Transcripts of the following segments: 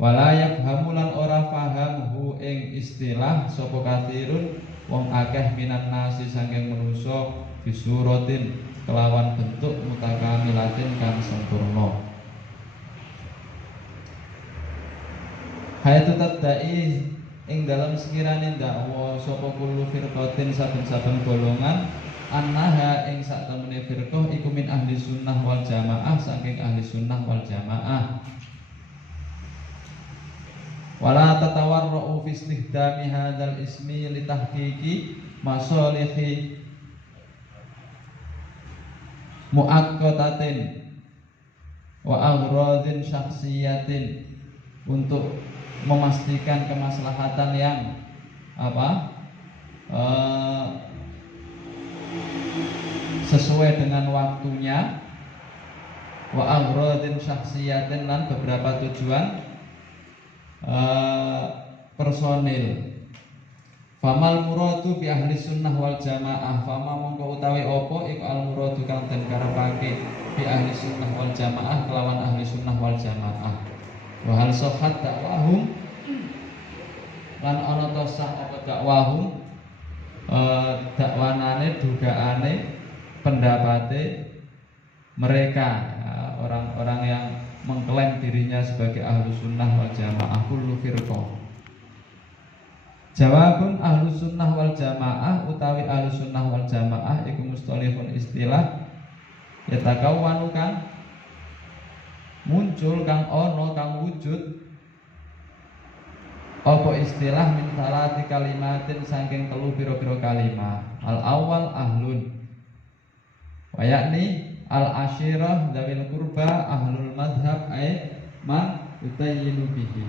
Wala yafhamu lan ora faham hu ing istilah sapa kathirun wong akeh minan nasi saking manusa bisuratin kelawan bentuk mutakamilatin kang sempurna. Hayatu tadai ing dalam sekirane dakwa sapa kullu firqatin saben-saben golongan annaha ing sak temene firqah iku min ahli sunnah wal jamaah saking ahli sunnah wal jamaah. Wala tatawarra'u fi istihdami hadzal ismi li tahqiqi masalihi muaqqatatin wa aghradin syakhsiyatin, untuk memastikan kemaslahatan yang sesuai dengan waktunya, wa aghradin syakhsiyatin lan beberapa tujuan personil. Famal muradu bi ahli sunnah wal jamaah, fama mongko utawi opo iku al muradu kang den karepake bi ahli sunnah wal jamaah kelawan ahli sunnah wal jamaah. Wa hal sahhat dakwahum lan ana ta sah apa dakwahum dakwanane dugaane pendapate mereka, orang-orang yang mengklaim dirinya sebagai ahlu sunnah wal jamaah kullu firqah. Jawabun ahlu sunnah wal jamaah utawi ahlu sunnah wal jamaah iku mustalihun istilah yatakawwanu kang muncul kang ono kang wujud apa istilah min salati kalimatin saking telu pira-pira kalimat. Al awal ahlun wa yakni al ashirah dzawil qurba ahlul madhab ay man yutayyinu bihi.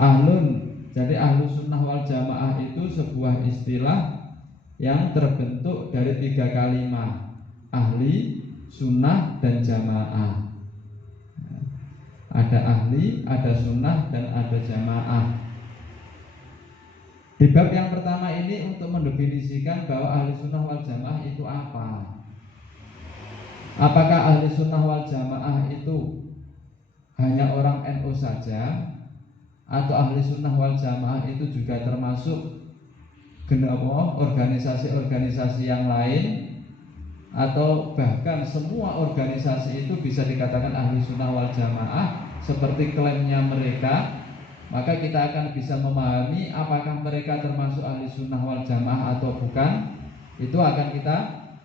Ahlun, jadi ahlu sunnah wal jamaah itu sebuah istilah yang terbentuk dari 3 kalimat: ahli, sunnah, dan jamaah. Ada ahli, ada sunnah, dan ada jamaah. Di bab yang pertama ini untuk mendefinisikan bahwa ahli sunnah wal jamaah itu apa. Apakah ahli sunnah wal jamaah itu hanya orang NU saja, atau ahli sunnah wal jamaah itu juga termasuk organisasi-organisasi yang lain, atau bahkan semua organisasi itu bisa dikatakan ahli sunnah wal jamaah seperti klaimnya mereka. Maka kita akan bisa memahami apakah mereka termasuk ahli sunnah wal jamaah atau bukan. Itu akan kita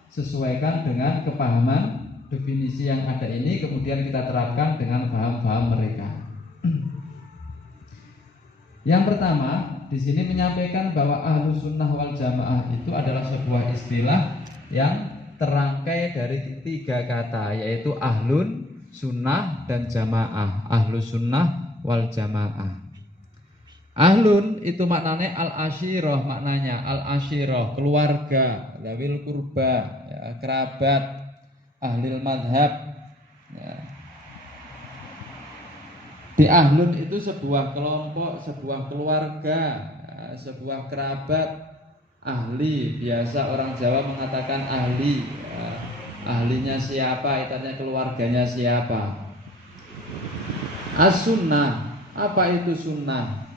sesuaikan dengan kepahaman definisi yang ada ini, kemudian kita terapkan dengan paham-paham mereka. Yang pertama, di sini menyampaikan bahwa ahlu sunnah wal jamaah itu adalah sebuah istilah yang terangkai dari 3 kata, yaitu ahlun, sunnah, dan jamaah. Ahlu sunnah wal jamaah. Ahlun itu maknanya al-ashirah, maknanya al-ashirah, keluarga, dzawil qurba, ya, kerabat, ahlil madhab, ya. Di ahlun itu sebuah kelompok, sebuah keluarga, sebuah kerabat. Ahli, biasa orang Jawa mengatakan ahli, ya. Ahlinya siapa, artinya keluarganya siapa. As-sunnah, apa itu sunnah?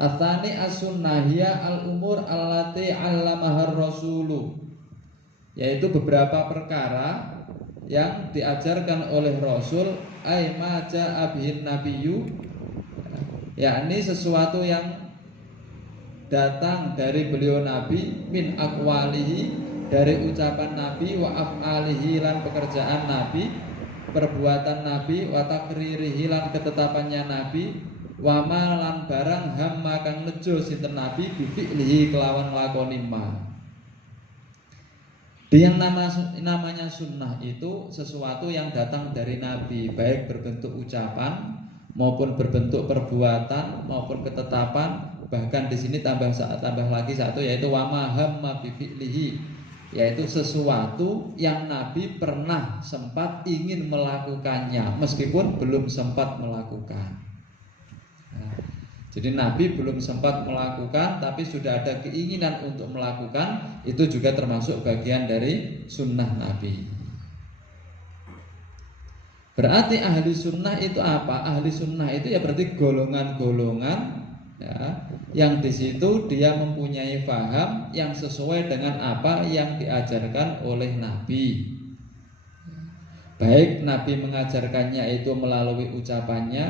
Atsani as-sunnah hiya al-umur allati 'allamahar rasulu, yaitu beberapa perkara yang diajarkan oleh Rasul, ay ma ja'a bihin nabiyyu, yakni sesuatu yang datang dari beliau Nabi, min aqwalihi, dari ucapan Nabi, wa af'alihi, lan pekerjaan Nabi, perbuatan Nabi, wa takririhi, lan ketetapannya Nabi, wa ma lan barang hamma kang nejo sinten Nabi bi fi'lihi kelawan lakoni ma. Yang namanya sunnah itu sesuatu yang datang dari Nabi, baik berbentuk ucapan maupun berbentuk perbuatan maupun ketetapan. Bahkan di sini tambah lagi satu, yaitu wa ma hamma bi fi'lihi, yaitu sesuatu yang Nabi pernah sempat ingin melakukannya meskipun belum sempat melakukan. Nah, jadi Nabi belum sempat melakukan tapi sudah ada keinginan untuk melakukan, itu juga termasuk bagian dari sunnah Nabi. Berarti ahli sunnah itu apa? Ahli sunnah itu ya berarti golongan-golongan ya, yang di situ dia mempunyai paham yang sesuai dengan apa yang diajarkan oleh Nabi. Baik Nabi mengajarkannya itu melalui ucapannya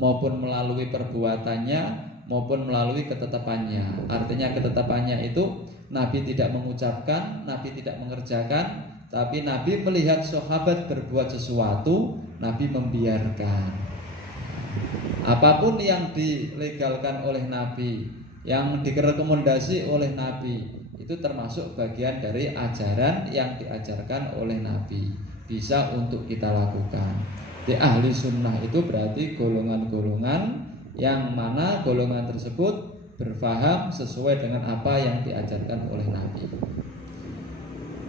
maupun melalui perbuatannya maupun melalui ketetapannya. Artinya ketetapannya itu Nabi tidak mengucapkan, Nabi tidak mengerjakan, tapi Nabi melihat sahabat berbuat sesuatu, Nabi membiarkan. Apapun yang dilegalkan oleh Nabi, yang direkomendasi oleh Nabi, itu termasuk bagian dari ajaran yang diajarkan oleh Nabi, bisa untuk kita lakukan. Di ahli sunnah itu berarti golongan-golongan yang mana golongan tersebut berfaham sesuai dengan apa yang diajarkan oleh Nabi.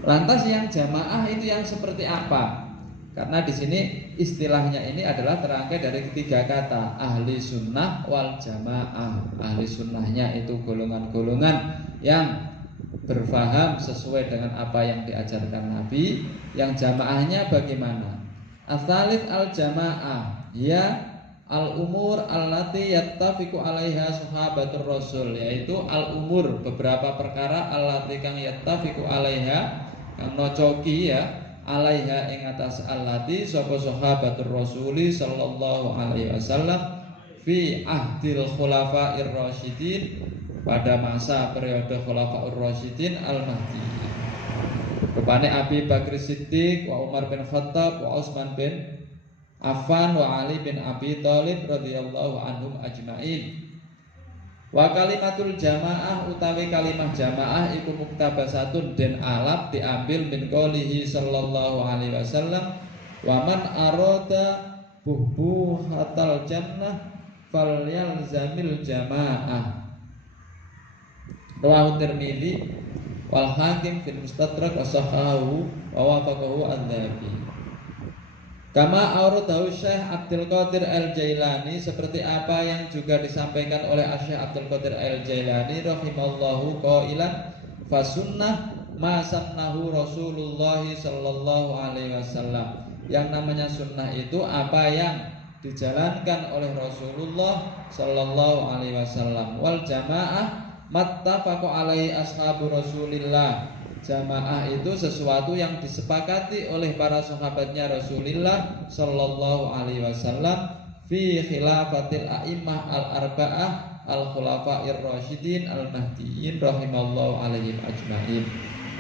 Lantas yang jamaah itu yang seperti apa? Karena di sini istilahnya ini adalah terangkai dari ketiga kata, ahli sunnah wal jamaah. Ahli sunnahnya itu golongan-golongan yang berfaham sesuai dengan apa yang diajarkan Nabi. Yang jamaahnya bagaimana? As-salits al-jamaah ya al-umur allati yattafiqu 'alaiha sahabatur rasul, yaitu al-umur beberapa perkara allati kang yattafiqu 'alaiha kang nocoki ya alaiha ing atas allati sapa sahabatur rasuli sallallahu alaihi wasallam fi ahdil khulafa'ir rasyidin, pada masa periode khulafaur rasyidin al-mahdi. Rupane Abi Bakar Siddiq wa Umar bin Khattab wa Utsman bin Affan wa Ali bin Abi Thalib radhiyallahu anhum ajmain. Wa kalimatul jamaah utawi kalimah jamaah iku muktabasatun den alap diambil min qoulihi sallallahu alaihi wasallam wa man arada buhbuhatal jannah falyalzamil jamaah. Rawahu Tirmidzi wal Hakim fil Mustadrak wa sahahu wa wafaqahu adz-Dzahabi. Kama auradahu Syekh Abdul Qadir Al-Jailani, seperti apa yang juga disampaikan oleh Syekh Abdul Qadir Al-Jailani rahimallahu qailan fasunnah ma sannahu Rasulullah sallallahu alaihi wasallam. Yang namanya sunnah itu apa yang dijalankan oleh Rasulullah sallallahu alaihi wasallam. Wal jamaah mattafaqu alaihi ashabu Rasulillah. Jamaah itu sesuatu yang disepakati oleh para sahabatnya Rasulullah sallallahu alaihi wasallam fi khilafatil a'immah al-arba'ah al-khulafa'ir rasyidin al-mahdiyyin rahimallahu alaihim ajmain.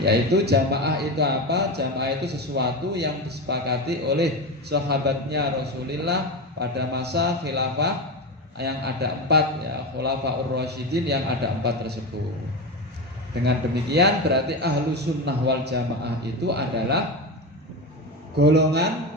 Yaitu jamaah itu apa? Jamaah itu sesuatu yang disepakati oleh sahabatnya Rasulullah pada masa khilafah yang ada 4 ya, khulafa'ur rasyidin yang ada 4 tersebut. Dengan demikian berarti ahlu sunnah wal jamaah itu adalah golongan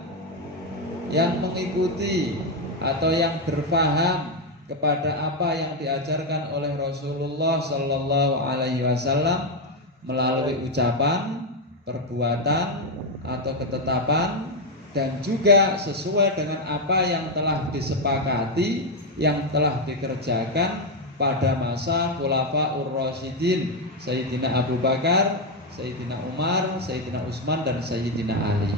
yang mengikuti atau yang berfaham kepada apa yang diajarkan oleh Rasulullah sallallahu alaihi wasallam melalui ucapan, perbuatan atau ketetapan, dan juga sesuai dengan apa yang telah disepakati, yang telah dikerjakan pada masa Khulafaur Rasyidin, Sayyidina Abu Bakar, Sayyidina Umar, Sayyidina Utsman, dan Sayyidina Ali.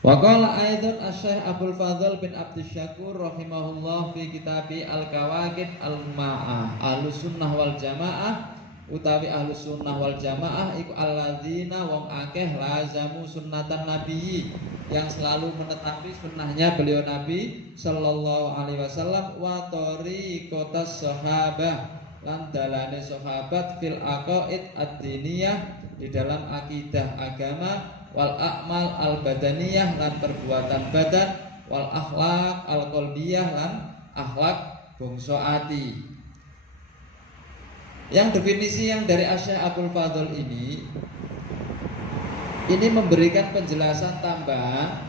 Wa qala aidan Asy-Syaikh Abdul Fadl bin Abdus Syakur rahimahullah fi kitabi Al-Kawaqid Al-Ma'ah. Ahlus sunnah wal jamaah utawi ahlus sunnah wal jamaah iku alladzina wong akeh lazamu sunnatan nabiyyi, yang selalu menetapi sunnahnya beliau Nabi sallallahu alaihi wasallam, wa tariqatas sahabah, lan dalane sahabat fil aqaid ad-diniyah, di dalam akidah agama, wal a'mal al badaniyah, lan perbuatan badan, wal akhlak al qalbiyah, lan akhlak bangsa ati. Yang definisi yang dari Syekh Abdul Fadl ini memberikan penjelasan tambahan,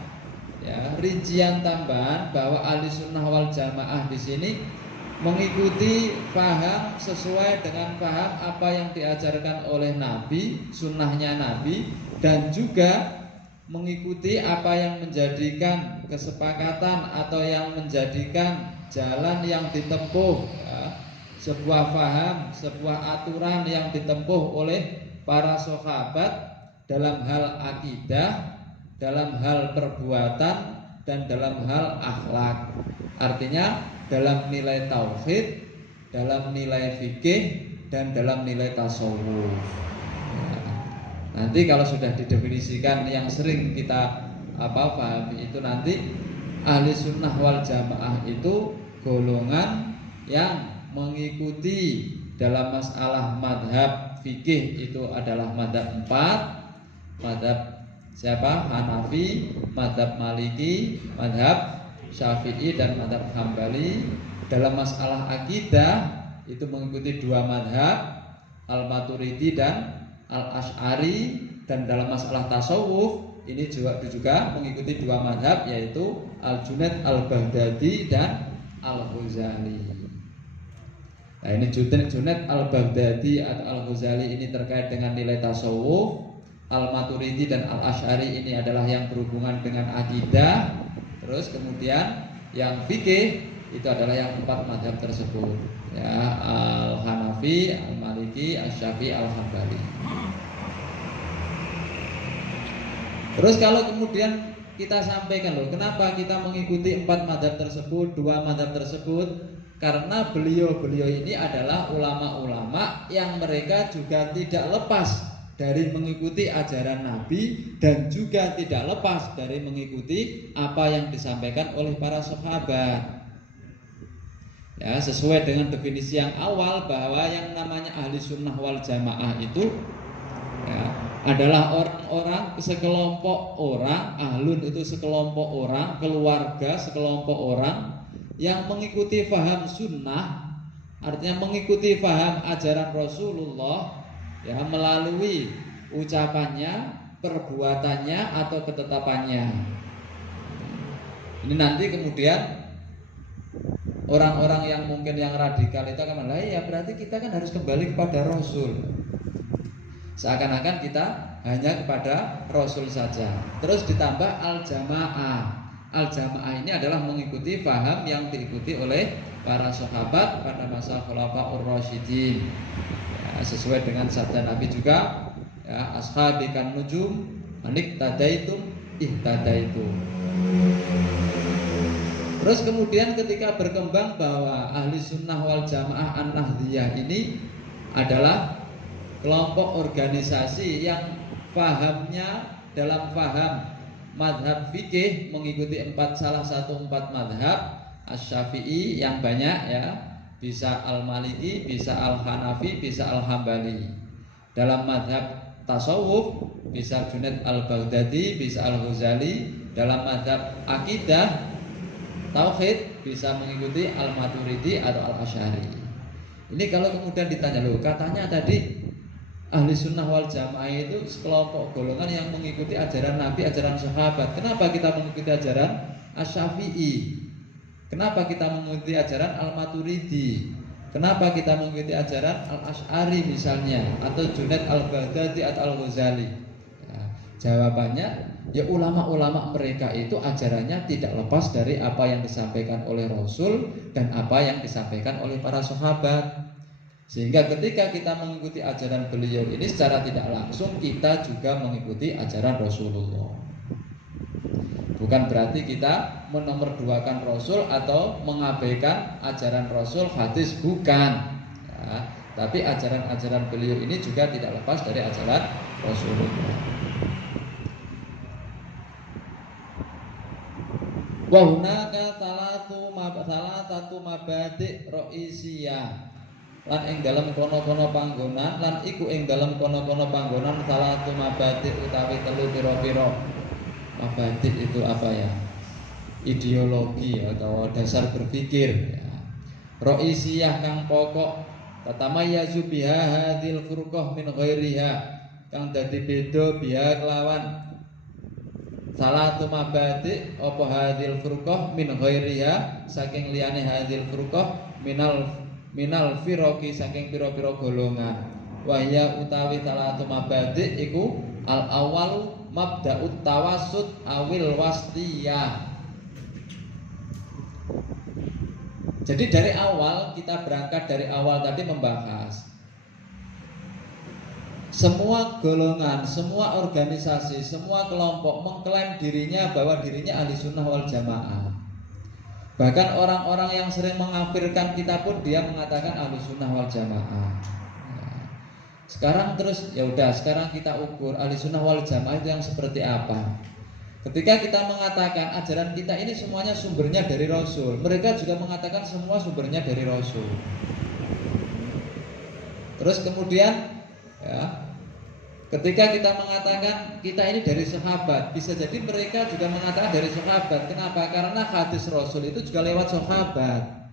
ya, rincian tambahan bahwa ahli sunnah wal jamaah di sini mengikuti paham sesuai dengan paham apa yang diajarkan oleh Nabi, sunnahnya Nabi, dan juga mengikuti apa yang menjadikan kesepakatan atau yang menjadikan jalan yang ditempuh, ya, sebuah paham, sebuah aturan yang ditempuh oleh para sahabat dalam hal akidah, dalam hal perbuatan, dan dalam hal akhlak. Artinya dalam nilai tauhid, dalam nilai fikih, dan dalam nilai tasawuf. Nanti kalau sudah didefinisikan yang sering kita pahami itu, nanti ahli sunnah wal jamaah itu golongan yang mengikuti dalam masalah madhab fikih itu adalah madhab 4, madhab siapa? Hanafi, madhab Maliki, madhab Syafi'i, dan madhab Hambali. Dalam masalah akidah itu mengikuti 2 madhab, Al-Maturidi dan Al-Asy'ari. Dan dalam masalah tasawuf ini juga mengikuti 2 madhab, yaitu Al-Junaid Al-Baghdadi dan Al-Ghazali. Nah, ini Junaid Al-Baghdadi atau Al-Ghazali ini terkait dengan nilai tasawuf. Al-Maturidi dan Al-Asy'ari ini adalah yang berhubungan dengan akidah. Terus kemudian yang fikih itu adalah yang 4 madhab tersebut, ya, Al-Hanafi, Al-Maliki, Al-Syafi'i, Al-Hambali. Terus kalau kemudian kita sampaikan loh, kenapa kita mengikuti 4 madhab tersebut, 2 madhab tersebut? Karena beliau-beliau ini adalah ulama-ulama yang mereka juga tidak lepas dari mengikuti ajaran Nabi dan juga tidak lepas dari mengikuti apa yang disampaikan oleh para sahabat. Ya, sesuai dengan definisi yang awal bahwa yang namanya ahli sunnah wal jamaah itu ya, adalah orang-orang, sekelompok orang, ahlun itu sekelompok orang, keluarga sekelompok orang yang mengikuti faham sunnah, artinya mengikuti faham ajaran Rasulullah, ya, melalui ucapannya, perbuatannya, atau ketetapannya. Ini nanti kemudian orang-orang yang mungkin yang radikal itu akan bilang, ya berarti kita kan harus kembali kepada Rasul. Seakan-akan kita hanya kepada Rasul saja. Terus ditambah al-jamaah. Al-jamaah ini adalah mengikuti faham yang diikuti oleh para sahabat pada masa Khulafaur Rasyidin. Ya, sesuai dengan sabda Nabi juga, ya, ashabi kan nujum manik tadaitum ihtadaitum. Terus kemudian ketika berkembang bahwa ahli sunnah wal jamaah an-nahdiyah ini adalah kelompok organisasi yang pahamnya dalam paham madhab fikih mengikuti salah satu 4 madhab, Asy-Syafi'i yang banyak, ya, bisa Al-Maliki, bisa Al-Hanafi, bisa Al-Hambali. Dalam madhab tasawuf bisa Junaid Al-Baghdadi, bisa Al-Ghazali. Dalam madhab akidah tauhid bisa mengikuti Al-Maturidi atau Al-Asy'ari. Ini kalau kemudian ditanya, loh katanya tadi ahli sunnah wal jamaah itu sekelompok golongan yang mengikuti ajaran Nabi, ajaran sahabat. Kenapa kita mengikuti ajaran Asy-Syafi'i? Kenapa kita mengikuti ajaran Al-Maturidi? Kenapa kita mengikuti ajaran Al-Asy'ari misalnya, atau Junaid Al-Baghdadi atau Al-Ghazali? Ya, jawabannya, ya ulama-ulama mereka itu ajarannya tidak lepas dari apa yang disampaikan oleh Rasul dan apa yang disampaikan oleh para sahabat. Sehingga ketika kita mengikuti ajaran beliau ini secara tidak langsung kita juga mengikuti ajaran Rasulullah. Bukan berarti kita menomorduakan Rasul atau mengabaikan ajaran Rasul, hadis, bukan, ya, tapi ajaran-ajaran beliau ini juga tidak lepas dari ajaran Rasulullah. Wa hunaka salatatu mabadi' ra'isiyah. Lan ing dalam kono-kono panggonan, lan iku ing dalam kono-kono panggonan salatu mabadi' utawi 3 pira-pira. Mabadi' itu apa ya? Ideologi atau dasar berpikir, ya. Ra'isiyah kang pokok, tatamayazu biha hadhil furqah min ghairiha, kang dadi beda biha kelawan salatu mabadi' apa hadhil furqah min ghairiha, saking liyane hadhil furqah minal firoki, saking piro-piro golongan. Wahya utawi salatu mabadi' iku al awal mabda'ut tawassut awil wastiyah. Jadi dari awal kita berangkat dari awal tadi membahas semua golongan, semua organisasi, semua kelompok mengklaim dirinya bahwa dirinya ahli sunnah wal jamaah. Bahkan orang-orang yang sering mengkafirkan kita pun dia mengatakan ahli sunnah wal jamaah. Sekarang terus ya udah, sekarang kita ukur ahli sunnah wal jamaah itu yang seperti apa. Ketika kita mengatakan ajaran kita ini semuanya sumbernya dari Rasul, mereka juga mengatakan semua sumbernya dari Rasul. Terus kemudian ya, ketika kita mengatakan kita ini dari sahabat, bisa jadi mereka juga mengatakan dari sahabat. Kenapa? Karena hadis Rasul itu juga lewat sahabat.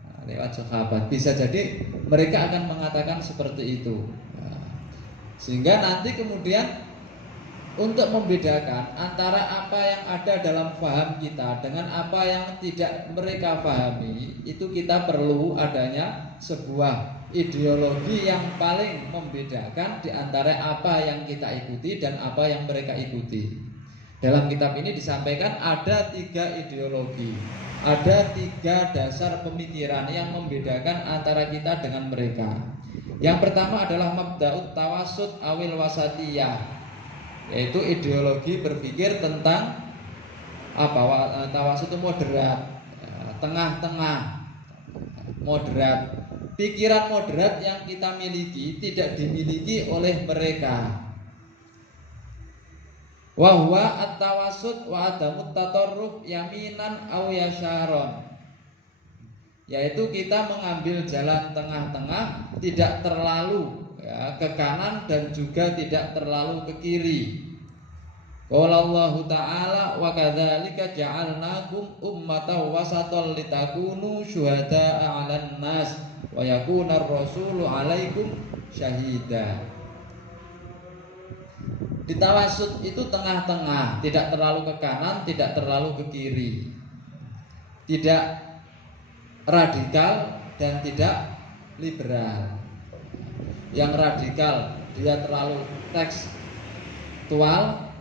Nah, lewat sahabat. Bisa jadi mereka akan mengatakan seperti itu. Nah, sehingga nanti kemudian untuk membedakan antara apa yang ada dalam faham kita dengan apa yang tidak mereka pahami, itu kita perlu adanya sebuah ideologi yang paling membedakan di antara apa yang kita ikuti dan apa yang mereka ikuti. Dalam kitab ini disampaikan ada 3 ideologi, ada 3 dasar pemikiran yang membedakan antara kita dengan mereka. Yang pertama adalah mabda'ut tawassut awil wasatiyah, yaitu ideologi berpikir tentang apa? Tawassut itu moderat, tengah-tengah, moderat. Pikiran moderat yang kita miliki tidak dimiliki oleh mereka. Wa huwa at-tawassut wa adamut tatarruf yaminan aw yasharon, yaitu kita mengambil jalan tengah-tengah, tidak terlalu ke kanan dan juga tidak terlalu ke kiri. Qala Allah Ta'ala wa kadzalika ja'alnakum ummatan wasatan litakunu syuhada'a 'alan nas wa yakuna ar-rasulu 'alaikum syahida. Ditawasud itu tengah-tengah, tidak terlalu ke kanan, tidak terlalu ke kiri, tidak radikal dan tidak liberal. Yang radikal dia terlalu tekstual,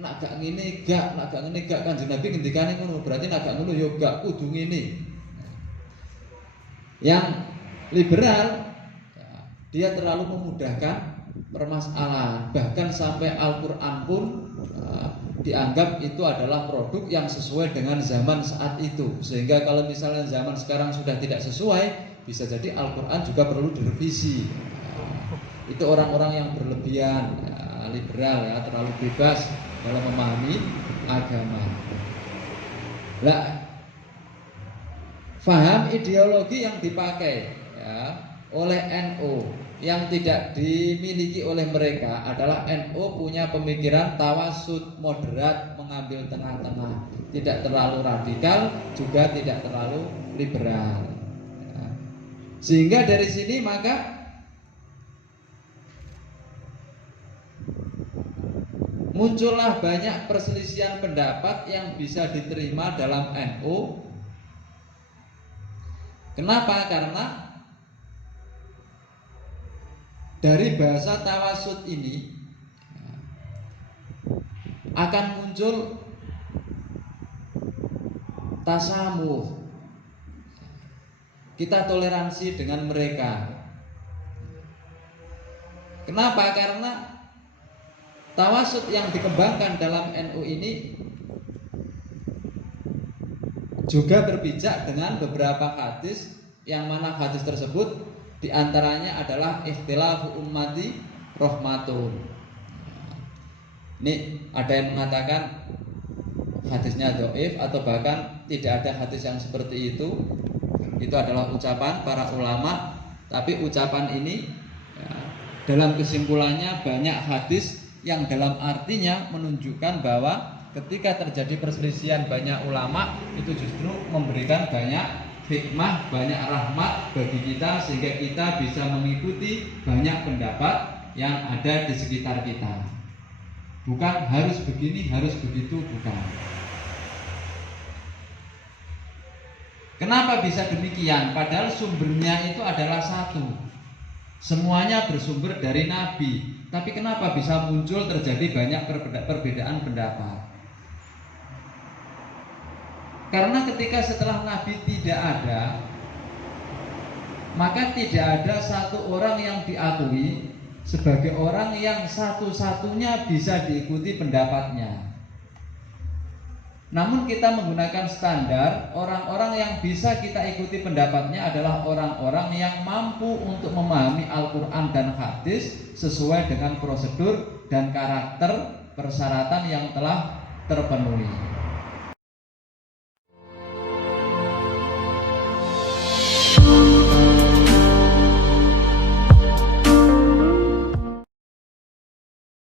nak gak ngene gak, nak gak ngene gak, Kanjeng Nabi ngendikane ngono, berarti nak gak ngono ya gak kudu ngene. Yang liberal dia terlalu memudahkan permasalahan, bahkan sampai Al-Qur'an pun dianggap itu adalah produk yang sesuai dengan zaman saat itu. Sehingga kalau misalnya zaman sekarang sudah tidak sesuai, bisa jadi Al-Qur'an juga perlu direvisi. Itu orang-orang yang berlebihan, liberal ya, terlalu bebas dalam memahami agama. Lah, faham ideologi yang dipakai ya, oleh NU yang tidak dimiliki oleh mereka adalah NU punya pemikiran tawassut, moderat, mengambil tengah-tengah, tidak terlalu radikal, juga tidak terlalu liberal ya. Sehingga dari sini maka muncullah banyak perselisihan pendapat yang bisa diterima dalam NU. Kenapa? Karena dari bahasa tawassut ini akan muncul tasamuh. Kita toleransi dengan mereka. Kenapa? Karena tawassut yang dikembangkan dalam NU ini juga berpijak dengan beberapa hadis, yang mana hadis tersebut diantaranya adalah ikhtilafu ummati rahmatun. Ini ada yang mengatakan hadisnya dhaif atau bahkan tidak ada hadis yang seperti itu. Itu adalah ucapan para ulama, tapi ucapan ini ya, dalam kesimpulannya banyak hadis yang dalam artinya menunjukkan bahwa ketika terjadi perselisihan banyak ulama itu justru memberikan banyak hikmah, banyak rahmat bagi kita, sehingga kita bisa mengikuti banyak pendapat yang ada di sekitar kita. Bukan harus begini, harus begitu, bukan. Kenapa bisa demikian? Padahal sumbernya itu adalah satu. Semuanya bersumber dari Nabi. Tapi kenapa bisa muncul terjadi banyak perbedaan pendapat? Karena ketika setelah Nabi tidak ada, maka tidak ada satu orang yang diakui sebagai orang yang satu-satunya bisa diikuti pendapatnya. Namun kita menggunakan standar orang-orang yang bisa kita ikuti pendapatnya adalah orang-orang yang mampu untuk memahami Al-Quran dan hadis sesuai dengan prosedur dan karakter persyaratan yang telah terpenuhi.